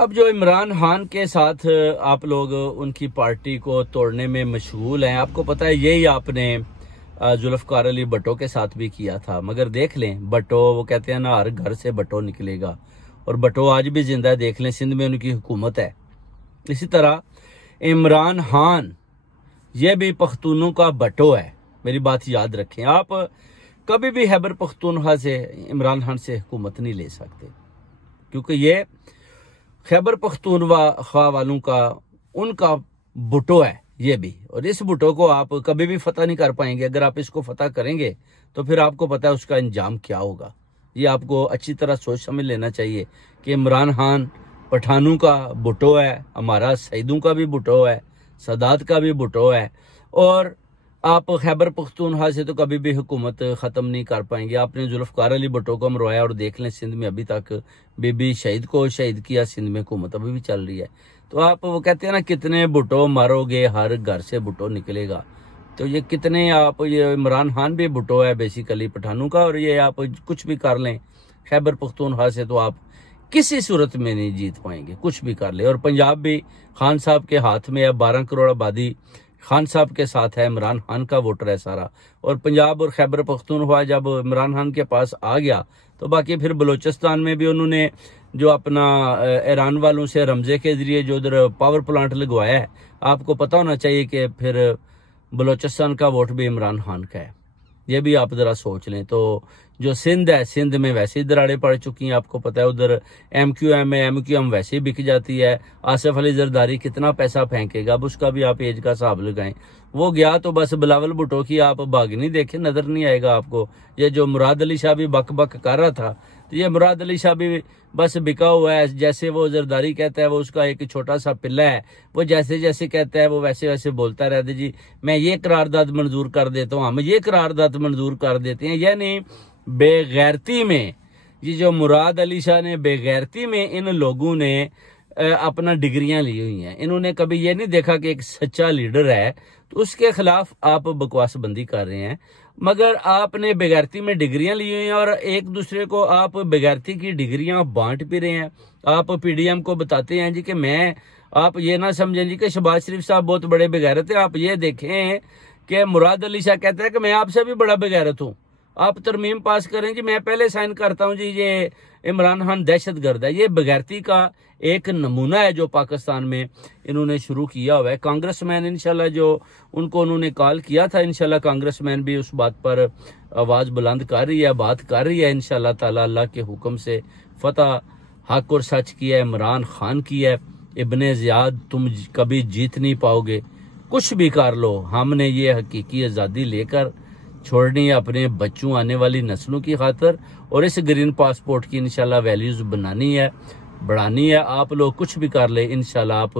अब जो इमरान खान के साथ आप लोग उनकी पार्टी को तोड़ने में मशगूल हैं, आपको पता है यही आपने जुल्फकार अली भट्टो के साथ भी किया था। मगर देख लें, भट्टो वो कहते हैं ना, हर घर से भट्टो निकलेगा, और भट्टो आज भी जिंदा है। देख लें, सिंध में उनकी हुकूमत है। इसी तरह इमरान खान ये भी पख्तूनों का भट्टो है। मेरी बात याद रखें, आप कभी भी खैबर पख्तूनख्वा से इमरान खान से हुकूमत नहीं ले सकते, क्योंकि ये खैबर पख्तूनख्वा वालों का उनका भुट्टो है ये भी। और इस भुट्टो को आप कभी भी फतह नहीं कर पाएंगे। अगर आप इसको फतह करेंगे तो फिर आपको पता है उसका अंजाम क्या होगा। ये आपको अच्छी तरह सोच समझ लेना चाहिए कि इमरान खान पठानों का भुट्टो है, हमारा सईदों का भी भुट्टो है, सादात का भी भुट्टो है, और आप खैबर पख्तूनख्वा से तो कभी भी हुकूमत ख़त्म नहीं कर पाएंगे। आपने जुल्फकार अली भट्टो को मरवाया, और देख लें सिंध में अभी तक बीबी शहीद को शहीद किया, सिंध में हुकूमत अभी भी चल रही है। तो आप वो कहते हैं ना, कितने भुट्टो मारोगे, हर घर से भुट्टो निकलेगा। तो ये कितने आप, ये इमरान खान भी भुट्टो है बेसिकली पठानों का, और ये आप कुछ भी कर लें खैबर पख्तूनख्वा से तो आप किसी सूरत में नहीं जीत पाएंगे, कुछ भी कर ले। और पंजाब भी खान साहब के हाथ में है, 12 करोड़ आबादी खान साहब के साथ है, इमरान खान का वोटर है सारा। और पंजाब और खैबर पख्तूनख्वा जब इमरान खान के पास आ गया तो बाकी फिर बलूचिस्तान में भी उन्होंने जो अपना ईरान वालों से रमजे के जरिए जो उधर पावर प्लांट लगवाया है, आपको पता होना चाहिए कि फिर बलूचिस्तान का वोट भी इमरान खान का है। ये भी आप जरा सोच लें। तो जो सिंध है, सिंध में वैसे ही दरारें पड़ चुकी हैं, आपको पता है। उधर MQM है, MQM वैसे ही बिक जाती है। आसिफ अली जरदारी कितना पैसा फेंकेगा, अब उसका भी आप एज का हिसाब लगाएं। वो गया तो बस बिलावल भुट्टो की आप बागनी देखें, नजर नहीं आएगा आपको। ये जो मुराद अली शाह भी बक बक कर रहा था, तो ये मुराद अली शाह भी बस बिका हुआ है। जैसे वो जरदारी कहता है, वो उसका एक छोटा सा पिल्ला है, वो जैसे जैसे कहता है वो वैसे वैसे बोलता रहता है। जी मैं ये करारदाद मंजूर कर देता हूँ, हम ये करारदाद मंजूर कर देते हैं। यानी बेगैरती में, ये जो मुराद अली शाह ने बेगैरती में इन लोगों ने अपना डिग्रियां ली हुई हैं। इन्होंने कभी ये नहीं देखा कि एक सच्चा लीडर है तो उसके खिलाफ आप बकवासबंदी कर रहे हैं। मगर आपने बेगैरती में डिग्रियां ली हुई हैं, और एक दूसरे को आप बेगैरती की डिग्रियां बांट भी रहे हैं। आप PDM को बताते हैं जी कि मैं, आप ये ना समझें जी कि शहबाज शरीफ साहब बहुत बड़े बेगैरत है। आप ये देखें कि मुराद अली शाह कहता है कि मैं आपसे भी बड़ा बेगैरत हूँ। आप तरमीम पास करें जी, मैं पहले साइन करता हूं जी, ये इमरान खान दहशतगर्द है। ये बेगैरती का एक नमूना है जो पाकिस्तान में इन्होंने शुरू किया हुआ है। कांग्रेसमैन इंशाल्लाह जो उनको उन्होंने कॉल किया था, इंशाल्लाह कांग्रेसमैन भी उस बात पर आवाज बुलंद कर रही है, बात कर रही है। इंशाल्लाह ताला अल्लाह के हुक्म से फतह हक और सच की है, इमरान खान की है। इब्ने ज़ियाद तुम कभी जीत नहीं पाओगे, कुछ भी कर लो, हमने ये हकीकी आज़ादी लेकर छोड़नी है अपने बच्चों, आने वाली नस्लों की खातर। और इस ग्रीन पासपोर्ट की इंशाल्लाह वैल्यूज बनानी है, बढ़ानी है। आप लोग कुछ भी कर ले, इंशाल्लाह आप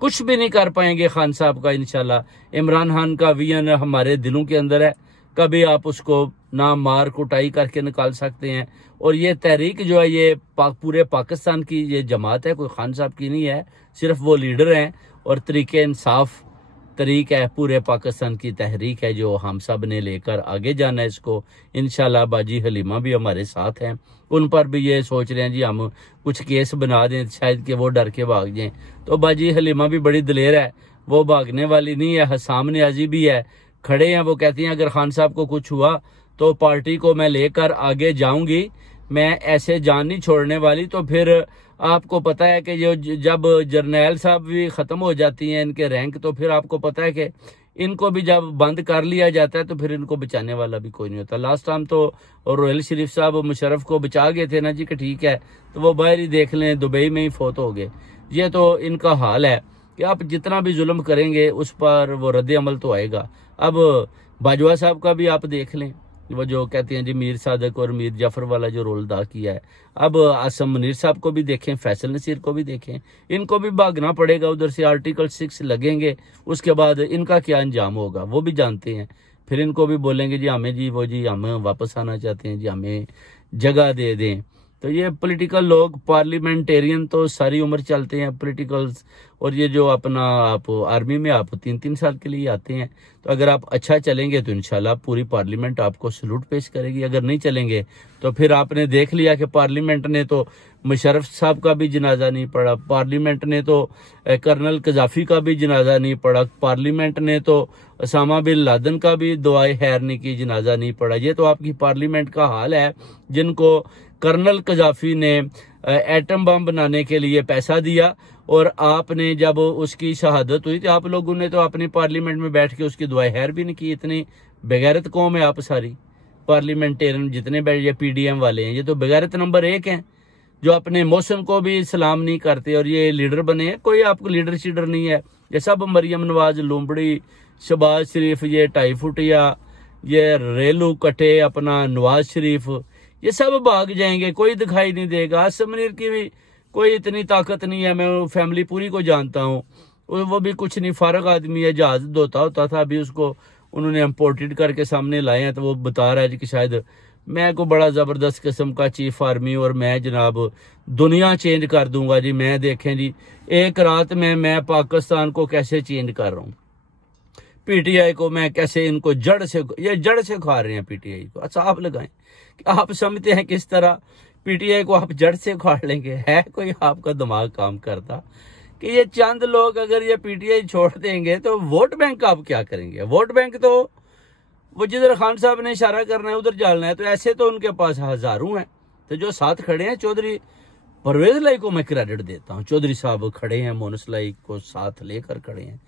कुछ भी नहीं कर पाएंगे खान साहब का। इंशाल्लाह इमरान खान का विजन हमारे दिलों के अंदर है, कभी आप उसको ना मार कुटाई करके निकाल सकते हैं। और ये तहरीक जो है, ये पूरे पाकिस्तान की ये जमात है, कोई खान साहब की नहीं है। सिर्फ वो लीडर हैं, और तरीके इंसाफ तरीक है, पूरे पाकिस्तान की तहरीक है जो हम सब ने लेकर आगे जाना है इसको। इंशाल्लाह बाजी हलीमा भी हमारे साथ हैं, उन पर भी ये सोच रहे हैं जी हम कुछ केस बना दें शायद कि वो डर के भाग जाएं। तो बाजी हलीमा भी बड़ी दलेर है, वो भागने वाली नहीं है। सामने आजी भी है, खड़े हैं। वो कहती हैं अगर खान साहब को कुछ हुआ तो पार्टी को मैं लेकर आगे जाऊंगी, मैं ऐसे जान नहीं छोड़ने वाली। तो फिर आपको पता है कि जो जब जर्नैल साहब भी ख़त्म हो जाती हैं इनके रैंक, तो फिर आपको पता है कि इनको भी जब बंद कर लिया जाता है तो फिर इनको बचाने वाला भी कोई नहीं होता। लास्ट टाइम तो रोयल शरीफ साहब मुशर्रफ को बचा गए थे ना जी कि ठीक है, तो वो बाहर ही देख लें, दुबई में ही फोत हो गए। ये तो इनका हाल है कि आप जितना भी जुल्म करेंगे उस पर वो रद्द अमल तो आएगा। अब बाजवा साहब का भी आप देख लें, वो जो कहते हैं जी मीर सादक और मीर जाफर वाला जो रोल अदा किया है। अब आसम मुनीर साहब को भी देखें, फैसल नसीर को भी देखें, इनको भी भागना पड़ेगा उधर से, आर्टिकल 6 लगेंगे, उसके बाद इनका क्या अंजाम होगा वो भी जानते हैं। फिर इनको भी बोलेंगे जी हमें जी वो जी हम वापस आना चाहते हैं जी, हमें जगह दे दें। तो ये पॉलिटिकल लोग, पार्लियामेंटेरियन तो सारी उम्र चलते हैं पॉलिटिकल्स, और ये जो अपना आप आर्मी में आप 3-3 साल के लिए आते हैं, तो अगर आप अच्छा चलेंगे तो इंशाल्लाह पूरी पार्लियामेंट आपको सलूट पेश करेगी। अगर नहीं चलेंगे तो फिर आपने देख लिया कि पार्लियामेंट ने तो मुशर्रफ साहब का भी जनाजा नहीं पड़ा, पार्लियामेंट ने तो कर्नल कजाफी का भी जनाजा नहीं पड़ा, पार्लियामेंट ने तो ओसामा बिन लादेन का भी दुआए खैर नहीं की, जनाजा नहीं पड़ा। ये तो आपकी पार्लियामेंट का हाल है, जिनको कर्नल कजाफी ने एटम बम बनाने के लिए पैसा दिया, और आपने जब उसकी शहादत हुई तो आप लोगों ने तो अपनी पार्लियामेंट में बैठ के उसकी दुआए खैर भी नहीं की। इतनी बेगैरत कौम है आप सारी पार्लियामेंटेरियन जितने बैठ, ये पीडीएम वाले हैं, ये तो बेगैरत नंबर 1 हैं, जो अपने मौसम को भी सलाम नहीं करते, और ये लीडर बने हैं। कोई आपको लीडर शीडर नहीं है, ये सब मरियम नवाज लुम्बड़ी, शहबाज शरीफ, ये 2.5 फुटिया, ये रेलू कटे, अपना नवाज शरीफ, ये सब भाग जाएंगे, कोई दिखाई नहीं देगा। आसिम मुनीर की भी कोई इतनी ताकत नहीं है, मैं फैमिली पूरी को जानता हूँ, वो भी कुछ नहीं, फारग आदमी है, जहाज धोता होता था, अभी उसको उन्होंने इम्पोर्टेड करके सामने लाए हैं, तो वो बता रहा है कि शायद मैं को बड़ा जबरदस्त किस्म का चीफ आर्मी, और मैं जनाब दुनिया चेंज कर दूंगा जी। मैं देखें जी, एक रात में मैं पाकिस्तान को कैसे चेंज कर रहा हूँ, पीटीआई को मैं कैसे इनको जड़ से खा रहे हैं पीटीआई को। अच्छा आप लगाएं कि आप समझते हैं किस तरह पीटीआई को आप जड़ से उखाड़ लेंगे? है कोई आपका दिमाग काम करता कि ये चंद लोग अगर ये पीटीआई छोड़ देंगे तो वोट बैंक आप क्या करेंगे? वोट बैंक तो वो जिधर खान साहब ने इशारा करना है उधर डालना है, तो ऐसे तो उनके पास हजारों हैं। तो जो साथ खड़े हैं, चौधरी परवेज लाई को मैं क्रेडिट देता हूँ, चौधरी साहब खड़े हैं, मोनस लाई को साथ लेकर खड़े हैं,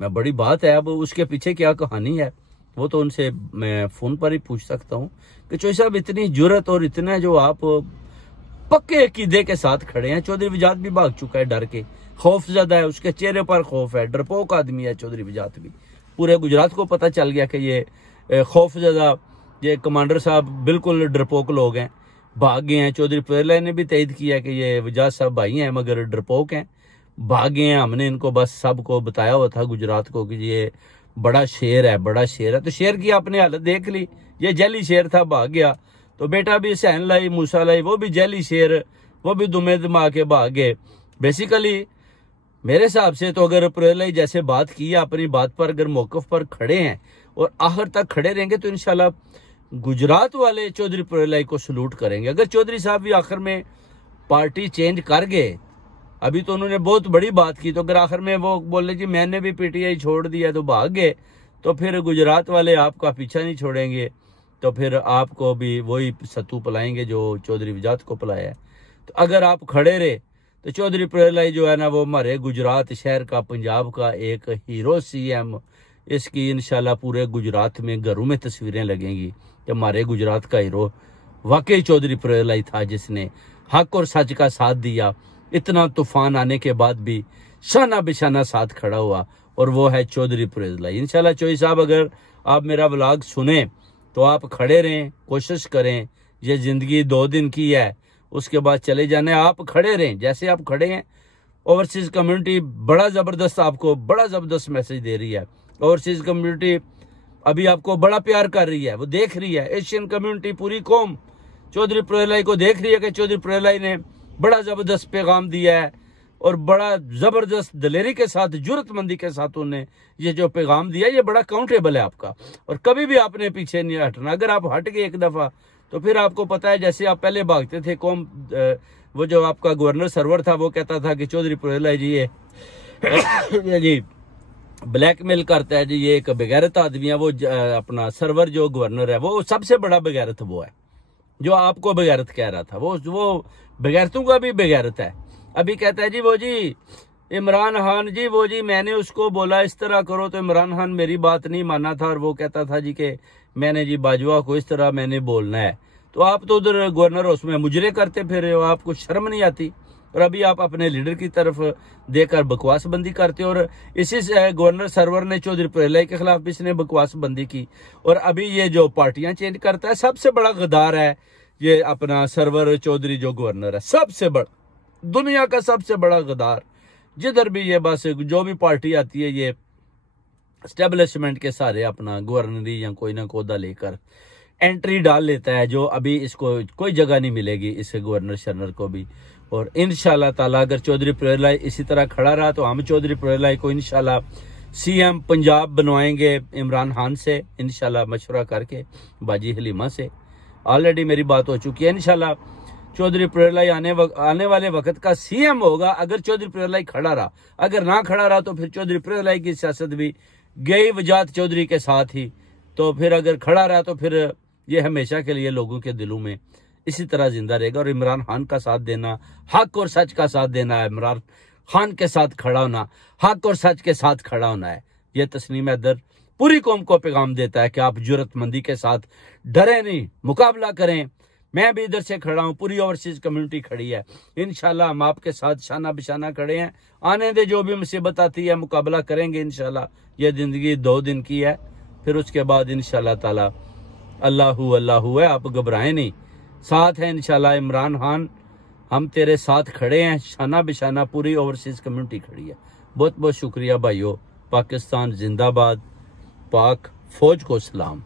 मैं बड़ी बात है। अब उसके पीछे क्या कहानी है वो तो उनसे मैं फोन पर ही पूछ सकता हूँ कि चौधरी साहब इतनी जुर्रत और इतना जो आप पक्के अकीदे के साथ खड़े हैं। चौधरी विजात भी भाग चुका है डर के, खौफ ज्यादा है, उसके चेहरे पर खौफ है, डरपोक आदमी है चौधरी विजात भी। पूरे गुजरात को पता चल गया कि ये खौफ ज्यादा, ये कमांडर साहब बिल्कुल डरपोक लोग हैं, भाग गए हैं। चौधरी प्रेरलाई ने भी तयद किया कि ये विजात साहब भाई हैं मगर डरपोक हैं, भाग गए हैं। हमने इनको बस सबको बताया हुआ था गुजरात को कि ये बड़ा शेर है, बड़ा शेर है। तो शेर की आपने हालत देख ली, ये जैली शेर था, भाग गया। तो बेटा भी सहन लाई, मूसा लाई, वो भी जैली शेर, वो भी दुमे दमा के भाग गए। बेसिकली मेरे हिसाब से तो अगर प्रेरलाई जैसे बात की है, अपनी बात पर अगर मौकफ पर खड़े हैं और आखिर तक खड़े रहेंगे तो इंशाल्लाह गुजरात वाले चौधरी प्रेरलाई को सलूट करेंगे। अगर चौधरी साहब भी आखिर में पार्टी चेंज कर गए, अभी तो उन्होंने बहुत बड़ी बात की, तो अगर आखिर में वो बोले जी मैंने भी पीटीआई छोड़ दिया तो भाग गए, तो फिर गुजरात वाले आपका पीछा नहीं छोड़ेंगे, तो फिर आपको भी वही सत्तू पिलाएंगे जो चौधरी विजात को पिलाया है। तो अगर आप खड़े रहे तो चौधरी प्रेरलाई जो है ना, वो हमारे गुजरात शहर का, पंजाब का एक हीरो सीएम, इसकी इंशाल्लाह पूरे गुजरात में घरों में तस्वीरें लगेंगी कि हमारे गुजरात का हीरो वाकई चौधरी प्रेरलाई था, जिसने हक और सच का साथ दिया, इतना तूफान आने के बाद भी शाना बिशाना साथ खड़ा हुआ, और वो है चौधरी प्रेरलाई। इंशाल्लाह चौधरी साहब अगर आप मेरा व्लॉग सुने तो आप खड़े रहें, कोशिश करें, ये जिंदगी 2 दिन की है, उसके बाद चले जाना है। आप खड़े रहें जैसे आप खड़े हैं। ओवरसीज कम्युनिटी बड़ा जबरदस्त, आपको बड़ा जबरदस्त मैसेज दे रही है। ओवरसीज कम्युनिटी अभी आपको बड़ा प्यार कर रही है, वो देख रही है। एशियन कम्युनिटी पूरी कौम चौधरी प्रेरलाई को देख रही है कि चौधरी प्रेरलाई ने बड़ा जबरदस्त पैगाम दिया है, और बड़ा जबरदस्त दलेरी के साथ, जुर्रतमंदी के साथ उन्हें ये जो पैगाम दिया, ये बड़ा काउंटेबल है आपका, और कभी भी आपने पीछे नहीं हटना। अगर आप हट गए एक दफा तो फिर आपको पता है, जैसे आप पहले भागते थे कौम, वो जो आपका गवर्नर सरवर था वो कहता था कि चौधरी प्रेरलाई जी ये जी ब्लैकमेल करता है जी, ये एक बेगैरत आदमी है। वो अपना सरवर जो गवर्नर है वो सबसे बड़ा बेगैरत वो है, जो आपको बेगैरत कह रहा था, वो बेगैरतों का भी बेगैरत है। अभी कहता है जी वो जी इमरान खान जी, वो जी मैंने उसको बोला इस तरह करो तो इमरान खान मेरी बात नहीं माना था, और वो कहता था जी कि मैंने जी बाजवा को इस तरह मैंने बोलना है। तो आप तो उधर गवर्नर हाउस में मुजरे करते फिर रहे हो, आपको शर्म नहीं आती? और अभी आप अपने लीडर की तरफ देकर बकवास बंदी करते हो, और इसी से गवर्नर सरवर ने चौधरी प्रेरलाई के खिलाफ भी इसने बकवास बंदी की। और अभी ये जो पार्टियां चेंज करता है, सबसे बड़ा गद्दार है ये अपना सरवर चौधरी जो गवर्नर है, सबसे बड़ा, दुनिया का सबसे बड़ा गद्दार। जिधर भी ये बस जो भी पार्टी आती है, ये एस्टेब्लिशमेंट के सारे अपना गवर्नरी या कोई ना कोदा लेकर एंट्री डाल लेता है, जो अभी इसको कोई जगह नहीं मिलेगी इस गवर्नर शनर को भी। और इंशाल्लाह ताला अगर चौधरी परवेज लाई इसी तरह खड़ा रहा तो हम चौधरी परवेज लाई को इंशाल्लाह सीएम पंजाब बनवाएंगे इमरान खान से, इंशाल्लाह मशवरा करके बाजी हलीमा से। ऑलरेडी मेरी बात हो चुकी है। इंशाल्लाह चौधरी परवेज लाई आने वाले वक्त का सीएम होगा अगर चौधरी परवेज लाई खड़ा रहा। अगर ना खड़ा रहा तो फिर चौधरी परवेज लाई की सियासत भी गई वजात चौधरी के साथ ही। तो फिर अगर खड़ा रहा तो फिर ये हमेशा के लिए लोगों के दिलों में इसी तरह जिंदा रहेगा। और इमरान खान का साथ देना, हक और सच का साथ देना है, इमरान खान के साथ खड़ा होना, हक और सच के साथ खड़ा होना है। यह तस्नीम हैदर पूरी कौम को पैगाम देता है कि आप जुर्रतमंदी के साथ डरे नहीं, मुकाबला करें। मैं भी इधर से खड़ा हूं, पूरी ओवरसीज कम्युनिटी खड़ी है। इंशाल्लाह हम आपके साथ शाना बिशाना खड़े हैं। आने दे जो भी मुसीबत आती है मुकाबला करेंगे इंशाल्लाह। यह जिंदगी 2 दिन की है, फिर उसके बाद इंशाल्लाह ताला अल्लाहू अल्लाहू है। आप घबराएं नहीं, साथ है इंशाल्लाह इमरान खान, हम तेरे साथ खड़े हैं। शाना बिशाना पूरी ओवरसीज कम्युनिटी खड़ी है। बहुत बहुत शुक्रिया भाइयों। पाकिस्तान जिंदाबाद, पाक फौज को सलाम।